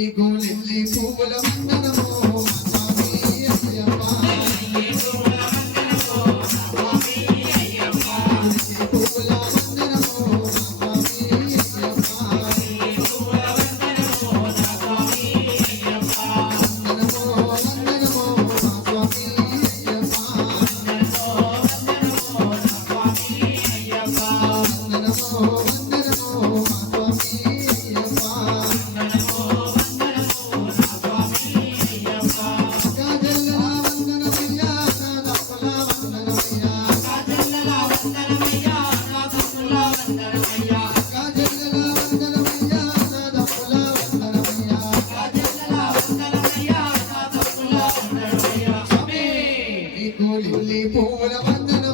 నీకు లిల్లీ పువ్వుల వందనమో స్వామి అయ్యప్ప లిల్లీ పువ్వుల వందనమో స్వామి అయ్యప్ప లిల్లీ పువ్వుల వందనమో స్వామి అయ్యప్ప లిల్లీ పువ్వుల వందనమో స్వామి అయ్యప్ప వందనమో వందనమో స్వామి అయ్యప్ప వందనమో వందనమో స్వామి అయ్యప్ప వందనమో వందనమో స్వామి అయ్యప్ప లిల్లీ పూల వందన